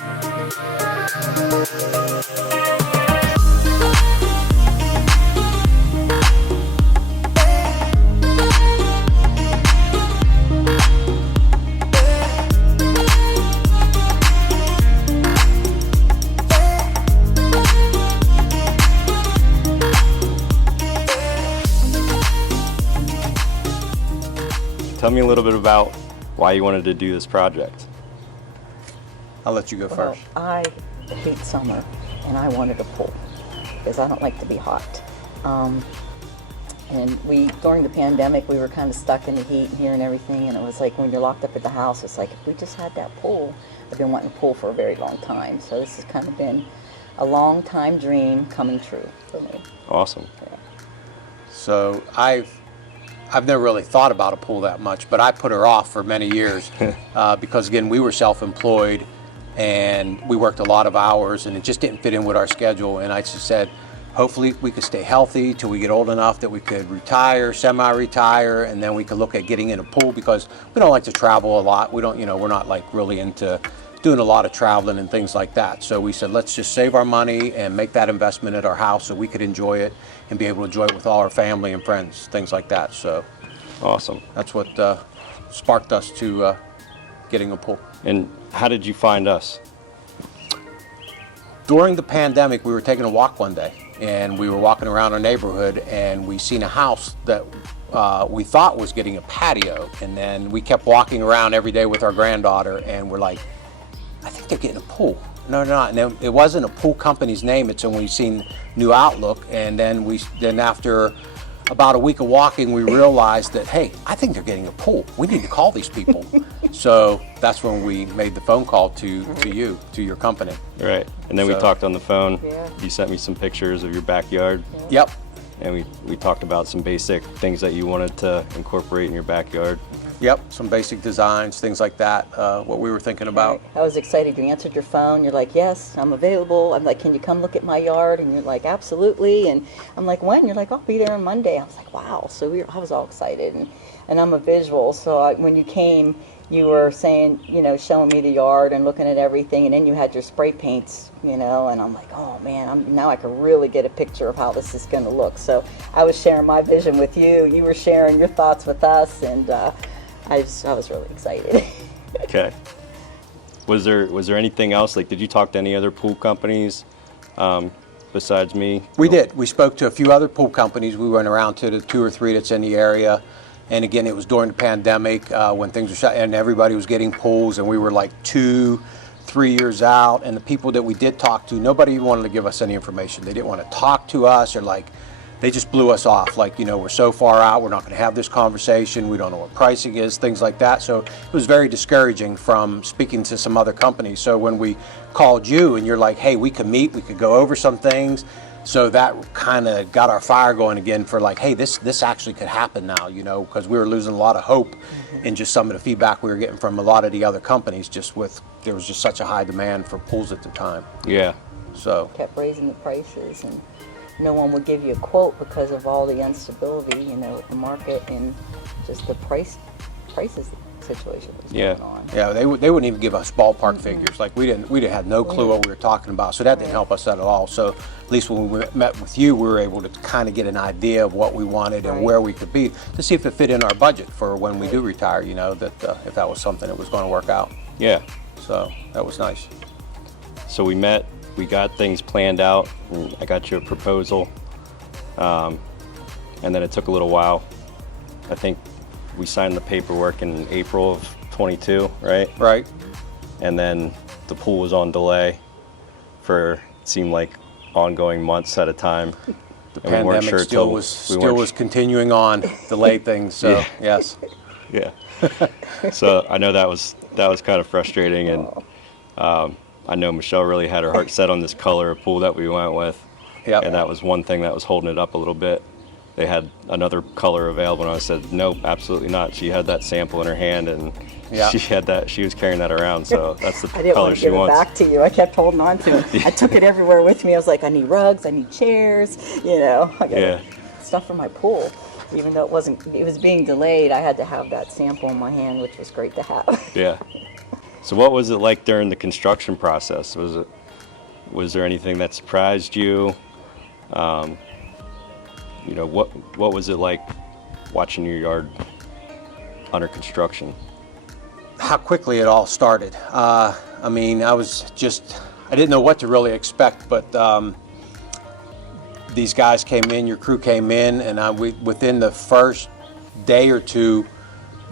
Tell me a little bit about why you wanted to do this project. I'll let you go first. Well, I hate summer, and I wanted a pool because I don't like to be hot. And during the pandemic, we were kind of stuck in the heat here and everything, and it was like when you're locked up at the house, it's like if we just had that pool. I've been wanting a pool for a very long time, so this has kind of been a long time dream coming true for me. Awesome. Yeah. So I've never really thought about a pool that much, but I put her off for many years because, again, we were self-employed and we worked a lot of hours and it just didn't fit in with our schedule. And I just said, hopefully we could stay healthy till we get old enough that we could retire, semi-retire, and then we could look at getting in a pool because we don't like to travel a lot. We don't, we're not like really into doing a lot of traveling and things like that. So we said, let's just save our money and make that investment at our house so we could enjoy it and be able to enjoy it with all our family and friends, things like that. So awesome. that's what sparked us to getting a pool. And how did you find us? During the pandemic, we were taking a walk one day and we were walking around our neighborhood and we seen a house that we thought was getting a patio. And then we kept walking around every day with our granddaughter and we're like, I think they're getting a pool. No, they're not. And it wasn't a pool company's name. It's when we seen New Outlook. And then after about a week of walking, we realized that, hey, I think they're getting a pool. We need to call these people. So that's when we made the phone call to your company. Right. And then we talked on the phone. Yeah. You sent me some pictures of your backyard. Yep. And we talked about some basic things that you wanted to incorporate in your backyard. Yep, some basic designs, things like that, what we were thinking about. I was excited. You answered your phone. You're like, yes, I'm available. I'm like, can you come look at my yard? And you're like, absolutely. And I'm like, when? You're like, I'll be there on Monday. I was like, wow. So I was all excited. And I'm a visual. So when you came, you were saying, showing me the yard and looking at everything. And then you had your spray paints, and I'm like, oh man, now I can really get a picture of how this is going to look. So I was sharing my vision with you. You were sharing your thoughts with us. And I was really excited. Okay. Was there anything else? Like, did you talk to any other pool companies besides me? We did. We spoke to a few other pool companies. We went around to the 2 or 3 that's in the area. And again, it was during the pandemic when things were shut and everybody was getting pools and we were like 2-3 years out. And the people that we did talk to, nobody wanted to give us any information. They didn't want to talk to us or they just blew us off. Like, we're so far out, we're not going to have this conversation. We don't know what pricing is, things like that. So it was very discouraging from speaking to some other companies. So when we called you and you're like, hey, we could meet, we could go over some things. So that kind of got our fire going again for like, hey, this actually could happen now, because we were losing a lot of hope in just some of the feedback we were getting from a lot of the other companies, there was just such a high demand for pools at the time. Yeah. So kept raising the prices and no one would give you a quote because of all the instability, with the market and just the prices situation that was going on. Yeah, they wouldn't even give us ballpark figures. Like we had no clue what we were talking about. So that didn't help us at all. So at least when we met with you, we were able to kind of get an idea of what we wanted and where we could be to see if it fit in our budget for when we do retire. That if that was something that was going to work out. Yeah. So that was nice. So we met. We got things planned out, and I got you a proposal, and then it took a little while. I think we signed the paperwork in April of 22, right? Right. And then the pool was on delay for, it seemed like, ongoing months at a time. The pandemic still was continuing on, delayed things, so yes. Yeah. So I know that was kind of frustrating, and I know Michelle really had her heart set on this color of pool that we went with. Yep. And that was one thing that was holding it up a little bit. They had another color available, and I said, nope, absolutely not. She had that sample in her hand, and she was carrying that around, so that's the color she wants. I didn't want to give it back to you. I kept holding on to it. I took it everywhere with me. I was like, I need rugs, I need chairs, I got stuff for my pool. Even though it was being delayed, I had to have that sample in my hand, which was great to have. Yeah. So what was it like during the construction process? Was there anything that surprised you? You know, what was it like watching your yard under construction? How quickly it all started. I mean, I didn't know what to really expect, but these guys came in, your crew came in, and within the first day or two,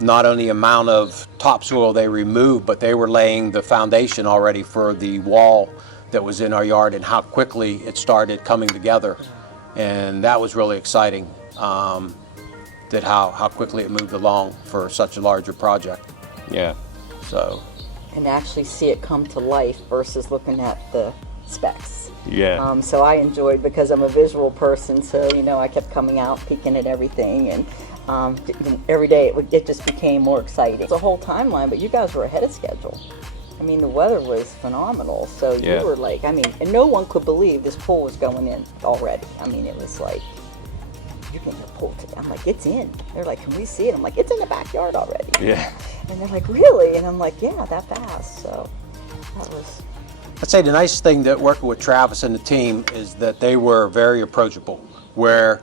not only the amount of topsoil they removed, but they were laying the foundation already for the wall that was in our yard, and how quickly it started coming together. And that was really exciting, that how quickly it moved along for such a larger project. Yeah. So. And actually see it come to life versus looking at the specs. Yeah. So I enjoyed, because I'm a visual person, so you know I kept coming out, peeking at everything, and every day it just became more exciting. It's a whole timeline, but you guys were ahead of schedule. I mean, the weather was phenomenal, so Yeah. you were like, I mean, and no one could believe this pool was going in already. I mean, it was like, you can get a pool today. I'm like, it's in. They're like, can we see it? I'm like, it's in the backyard already. Yeah. And they're like, really? And I'm like, yeah, that fast. So that was. I'd say the nice thing that working with Travis and the team is that they were very approachable, where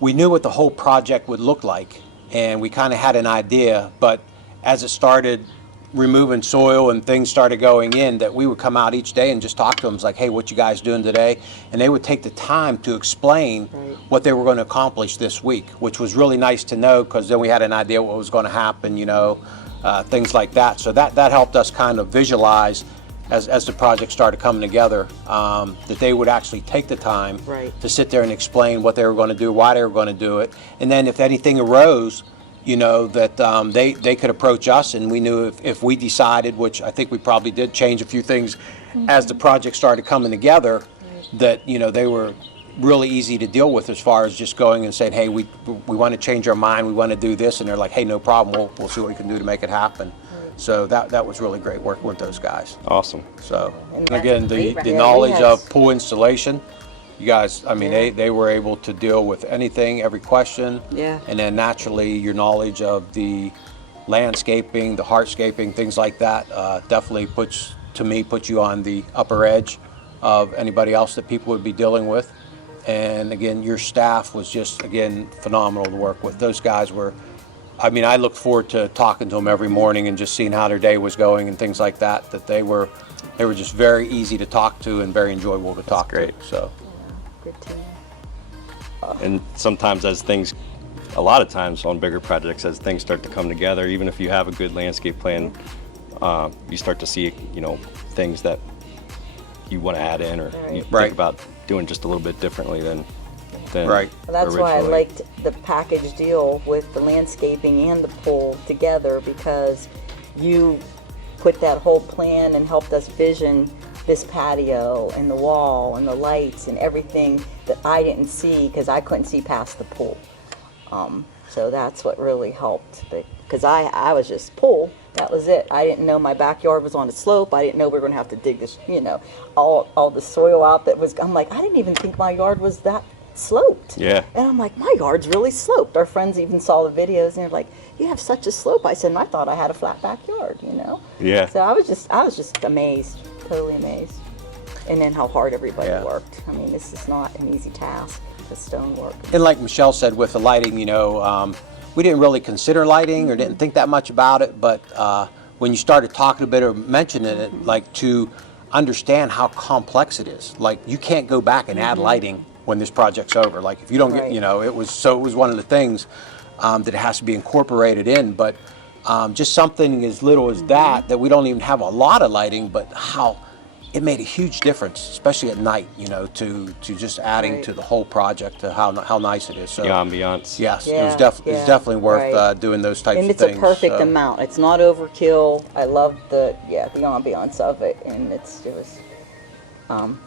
we knew what the whole project would look like, and we kind of had an idea, but as it started removing soil and things started going in, that we would come out each day and just talk to them. It's like, hey, what you guys doing today? And they would take the time to explain what they were going to accomplish this week, which was really nice to know, because then we had an idea what was going to happen, you know, things like that. So that helped us kind of visualize as the project started coming together, that they would actually take the time to sit there and explain what they were going to do, why they were going to do it. And then if anything arose, you know, that they could approach us, and we knew if we decided, which I think we probably did, change a few things as the project started coming together, that, you know, they were really easy to deal with as far as just going and saying, hey, we want to change our mind, we want to do this, and they're like, hey, no problem, we'll see what we can do to make it happen. So that was really great working with those guys. Awesome. So, And and again, the yeah, knowledge we had- of pool installation, you guys, I mean, they were able to deal with anything, every question. Yeah. And then naturally, your knowledge of the landscaping, the hardscaping, things like that, definitely puts you on the upper edge of anybody else that people would be dealing with. And again, your staff was just, again, phenomenal to work with. Those guys were, I mean, I look forward to talking to them every morning and just seeing how their day was going and things like that, that they were just very easy to talk to and very enjoyable to talk great. to. So. Good team. And sometimes a lot of times on bigger projects, as things start to come together, even if you have a good landscape plan, you start to see, you know, things that you want to add in, or you think about doing just a little bit differently than Right. Well, that's why I originally. liked the package deal with the landscaping and the pool together, because you put that whole plan and helped us vision this patio and the wall and the lights and everything that I didn't see, because I couldn't see past the pool. So that's what really helped, because I was just pool. That was it. I didn't know my backyard was on a slope. I didn't know we were going to have to dig this, you know, all the soil out that was. I'm like, I didn't even think my yard was that sloped. Yeah. And I'm like, my yard's really sloped. Our friends even saw the videos and they're like, you have such a slope. I said, and I thought I had a flat backyard, you know? Yeah. So I was just amazed, totally amazed. And then how hard everybody worked. I mean, this is not an easy task, the stonework. And like Michelle said with the lighting, you know, we didn't really consider lighting or didn't think that much about it, but when you started talking a bit or mentioning it, like to understand how complex it is, like you can't go back and add lighting when this project's over. Like if you don't get, you know, it was one of the things that it has to be incorporated in, but just something as little as that we don't even have a lot of lighting, but how it made a huge difference, especially at night, you know, to just adding to the whole project, to how nice it is. So the ambiance. yes, Yeah, it was definitely worth doing those types And of it's things. a perfect so. amount. It's not overkill. I love the ambiance of it, and it was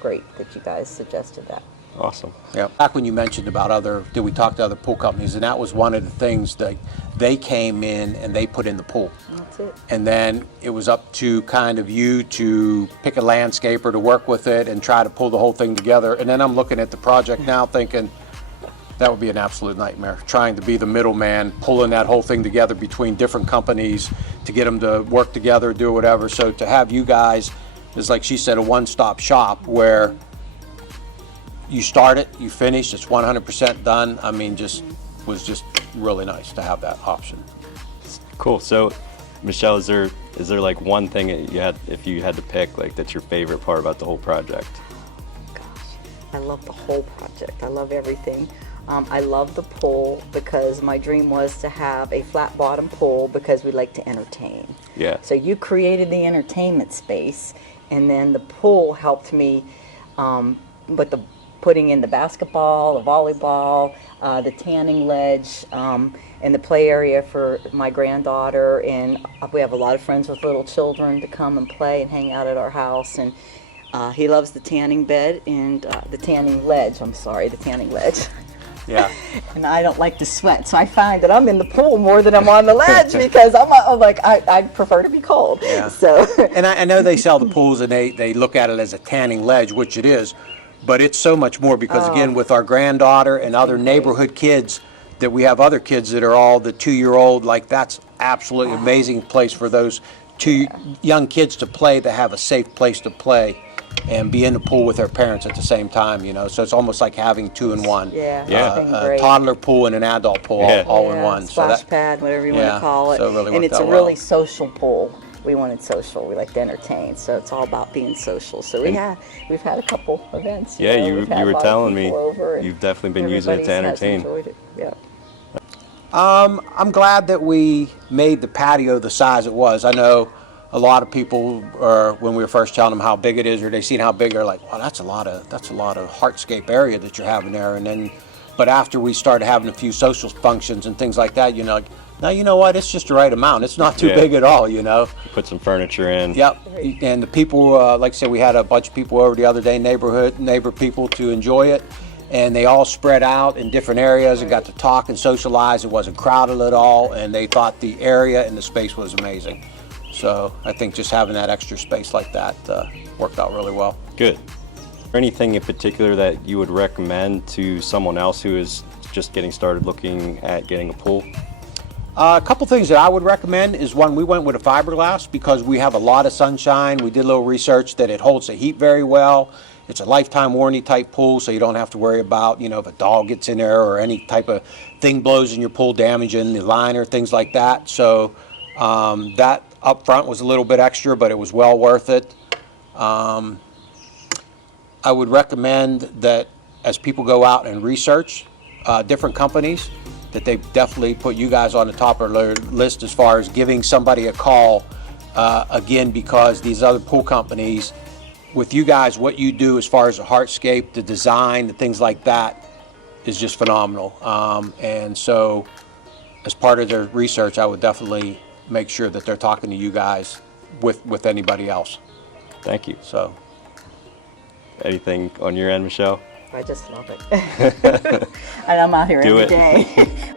great that you guys suggested that. Awesome. Yeah. Back when you mentioned about did we talk to other pool companies, and that was one of the things that they came in and they put in the pool. That's it. And then it was up to kind of you to pick a landscaper to work with it and try to pull the whole thing together. And then I'm looking at the project now thinking, That would be an absolute nightmare, trying to be the middleman, pulling that whole thing together between different companies to get them to work together, do whatever. So to have you guys is, like she said, a one-stop shop where you start it, you finish, it's 100% done. I mean, was just really nice to have that option. Cool. So, Michelle, is there like one thing that you had, if you had to pick, like that's your favorite part about the whole project? Gosh, I love the whole project. I love everything. I love the pool because my dream was to have a flat bottom pool because we like to entertain. Yeah. So you created the entertainment space, and then the pool helped me with the putting in the basketball, the volleyball, the tanning ledge, and the play area for my granddaughter. And we have a lot of friends with little children to come and play and hang out at our house. And he loves the tanning bed and the tanning ledge. I'm sorry, the tanning ledge. Yeah. And I don't like to sweat, so I find that I'm in the pool more than I'm on the ledge because I'm like, I prefer to be cold. Yeah. So. And I know they sell the pools and they look at it as a tanning ledge, which it is, but it's so much more because, again, with our granddaughter and other neighborhood kids, that we have other kids that are all the 2-year-old, like that's absolutely amazing place for those 2 young kids to play, to have a safe place to play and be in the pool with their parents at the same time, you know. So it's almost like having 2 in 1. Yeah, Yeah. it's been A great. toddler pool and an adult pool all in one. Splash pad, whatever you want Yeah, to call it. so it really and worked it's a out really well. social pool. We wanted social. We like to entertain, so it's all about being social. So we've had a couple events. Yeah, know, you we've had a were lot of telling me people over, and you've definitely been using it to everybody has entertain. enjoyed it. Yeah. I'm glad that we made the patio the size it was. I know a lot of people, when we were first telling them how big it is, or they seen how big, they're like, "Wow, that's a lot of hardscape area that you're having there." And then, but after we started having a few social functions and things like that, you know, like, now you know what? It's just the right amount. It's not too big at all, you know. Put some furniture in. Yep. And the people, like I said, we had a bunch of people over the other day, neighbor people, to enjoy it. And they all spread out in different areas and got to talk and socialize. It wasn't crowded at all, and they thought the area and the space was amazing. So I think just having that extra space like that worked out really well. Good. Is there anything in particular that you would recommend to someone else who is just getting started looking at getting a pool? A couple things that I would recommend is, one, we went with a fiberglass because we have a lot of sunshine. We did a little research that it holds the heat very well. It's a lifetime warranty type pool, so you don't have to worry about, you know, if a dog gets in there or any type of thing blows in your pool, damaging the liner, things like that. So that up front was a little bit extra, but it was well worth it. I would recommend that as people go out and research different companies, that they definitely put you guys on the top of their list as far as giving somebody a call, again, because these other pool companies, with you guys, what you do as far as the hardscape, the design, the things like that is just phenomenal. And so as part of their research, I would definitely make sure that they're talking to you guys with anybody else. Thank you. So. Anything on your end, Michelle? I just love it. And I'm out here Do every it. day.